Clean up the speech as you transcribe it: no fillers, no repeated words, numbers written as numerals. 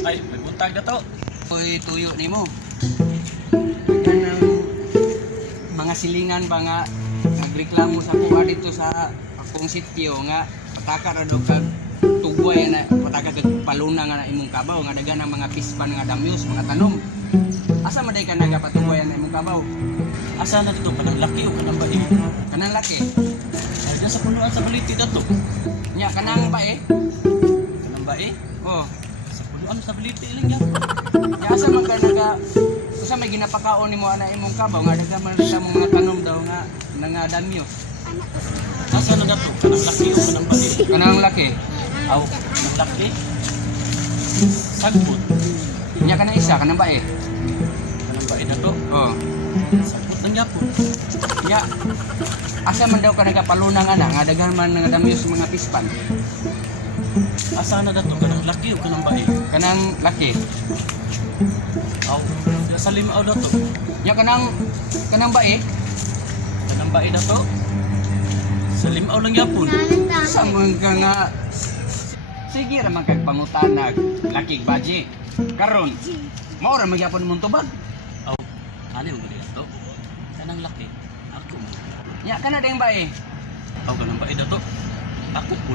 Ay, may buntag na to. Uy, tuyo nimo. Yan ang mga silingan ba nga nagreklamo sa kuha dito sa akong sitio nga pataka ra daw kag tugway na pataka kag paluna nga na imong kabaw nga daghan ang mga pispan nga damyos mga tanom. Asa man day ka nagapatugway na imong kabaw? Asa na dito kanang laki o kanang bae? Kanang laki. Ay, diyan sa punuan sa baliti na to. Nya kanang bae. Kanang bae? Oh. Sa punuan sa baliti lang yan. Nya asa man ka naga usa may ginapakaon nimo ana imong kabaw nga daghan man sa mga tanom daw nga damyos. Asa na to? Kanang laki o kanang bae? Kanang laki. Aw, kanang laki? Sagbot. Nya kanang isa kanang bae. Kanang bae na to? Oh. Sagbot lang yapon. Ya. Asa man daw ka nagapalunang nga daghan man nga damyos mga pispan. Asa na to? Kanang laki o kanang bae? Kanang laki. Aw, sa limaw na to. Ya kanang bae. Kanang bae na to? Sa limaw lang yapon. Sa mga nga sige ra man kag pangutanag laki baji. Karon mao ra magyapon mong tubag. Aw, ano yung ganyan to? Kanang laki. Ako man. Ya kana ding bae. Aw, kanang bae na to? Ako po.